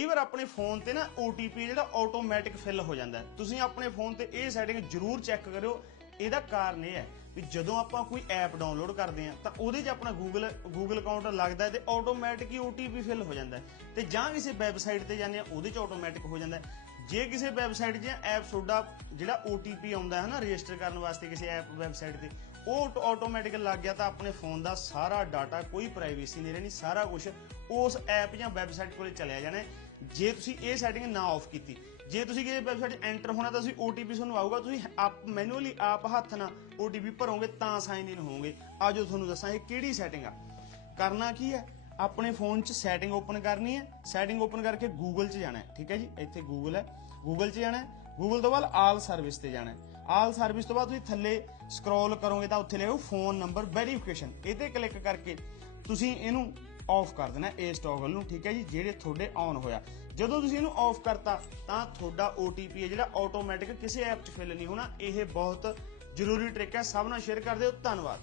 ਕਈ ਵਾਰ ਆਪਣੇ ਫੋਨ ਤੇ ਨਾ OTP ਜਿਹੜਾ ਆਟੋਮੈਟਿਕ ਫਿਲ ਹੋ ਜਾਂਦਾ ਤੁਸੀਂ ਆਪਣੇ ਫੋਨ ਤੇ ਇਹ ਸੈਟਿੰਗ ਜ਼ਰੂਰ ਚੈੱਕ ਕਰਿਓ। ਇਹਦਾ ਕਾਰਨ ਇਹ ਹੈ ਵੀ ਜਦੋਂ ਆਪਾਂ ਕੋਈ ਐਪ ਡਾਊਨਲੋਡ ਕਰਦੇ ਆ ਤਾਂ ਉਹਦੇ 'ਚ ਆਪਣਾ Google Google ਅਕਾਊਂਟ ਲੱਗਦਾ ਹੈ ਤੇ ਆਟੋਮੈਟਿਕ ਹੀ OTP ਫਿਲ ਹੋ ਜਾਂਦਾ ਹੈ। ਤੇ ਜਾਂ ਕਿਸੇ ਵੈਬਸਾਈਟ ਤੇ ਜਾਂਦੇ ਆ ਉਹਦੇ 'ਚ ਆਟੋਮੈਟਿਕ ਹੋ ਜਾਂਦਾ ਜੇ ਕਿਸੇ ਵੈਬਸਾਈਟ 'ਚ ਐਪ ਤੁਹਾਡਾ ਜਿਹੜਾ OTP ਆਉਂਦਾ ਹੈ ਨਾ ਰਜਿਸਟਰ ਕਰਨ ਵਾਸਤੇ ਕਿਸੇ ਐਪ ਵੈਬਸਾਈਟ ਤੇ, ਉਹ ਆਟੋਮੈਟਿਕ ਲੱਗ ਗਿਆ ਤਾਂ ਆਪਣੇ ਫੋਨ ਦਾ ਸਾਰਾ ਡਾਟਾ ਕੋਈ ਪ੍ਰਾਈਵੇਸੀ ਨਹੀਂ ਰਹਿਣੀ, ਸਾਰਾ ਕੁਝ ਉਸ ਐਪ ਜਾਂ ਵੈਬਸਾਈਟ ਕੋਲੇ ਚਲਿਆ ਜਾਣਾ ਜੇ ਤੁਸੀਂ ਇਹ ਸੈਟਿੰਗ ਨਾ ਆਫ ਕੀਤੀ, ਜੇ ਤੁਸੀਂ ਕਿਸੇ ਵੈਬਸਾਈਟ 'ਚ ਐਂਟਰ ਹੋਣਾ ਤਾਂ ਤੁਸੀਂ OTP ਤੁਹਾਨੂੰ ਆਊਗਾ, ਤੁਸੀਂ ਆਪ ਮੈਨੂਅਲੀ ਆਪ ਹੱਥ ਨਾਲ OTP ਭਰੋਗੇ ਤਾਂ ਸਾਈਨ ਇਨ ਹੋਵੋਗੇ। ਆਜੋ ਤੁਹਾਨੂੰ ਦੱਸਾਂ ਇਹ ਕਿਹੜੀ ਸੈਟਿੰਗ ਆ। ਕਰਨਾ ਕੀ ਹੈ ਆਪਣੇ ਫੋਨ 'ਚ ਸੈਟਿੰਗ ਓਪਨ ਕਰਨੀ ਹੈ ਸੈਟਿੰਗ ਓਪਨ ਕਰਕੇ ਗੂਗਲ 'ਚ ਜਾਣਾ ਹੈ, ਠੀਕ ਹੈ ਜੀ? ਇੱਥੇ ਗੂਗਲ ਹੈ। ਗੂਗਲ 'ਚ ਜਾਣਾ ਹੈ। ਗੂਗਲ ਤੋਂ ਬਾਅਦ ਆਲ ਸਰਵਿਸ ਤੇ ਜਾਣਾ ਹੈ। ਆਲ ਸਰਵਿਸ ਤੋਂ ਬਾਅਦ ਤੁਸੀਂ ਥੱਲੇ ਸਕਰੋਲ ਕਰੋਗੇ ਤਾਂ ਉੱਥੇ ਲਿਖੋ ਫੋਨ ਨੰਬਰ ਵੈਰੀਫਿਕੇਸ਼ਨ ਇਹਤੇ ਕਲਿੱਕ ਕਰਕੇ ਤੁਸੀਂ ਇਹਨੂੰ ਆਫ ਕਰ ਦੇਣਾ ਇਸ ਟੌਗਲ ਨੂੰ, ਠੀਕ ਹੈ ਜੀ? ਜਿਹੜੇ ਤੁਹਾਡੇ ਆਨ ਹੋਇਆ। ਜਦੋਂ ਤੁਸੀਂ ਇਹਨੂੰ ਆਫ ਕਰਤਾ, ਤਾਂ ਤੁਹਾਡਾ OTP ਹੈ ਜਿਹੜਾ ਆਟੋਮੈਟਿਕ ਕਿਸੇ ਐਪ 'ਚ ਫਿਲ ਨਹੀਂ ਹੋਣਾ। ਇਹ ਬਹੁਤ ਜ਼ਰੂਰੀ ਟ੍ਰਿਕ ਹੈ। ਸਭ ਨਾਲ ਸ਼ੇਅਰ ਕਰ ਦਿਓ। ਧੰਨਵਾਦ।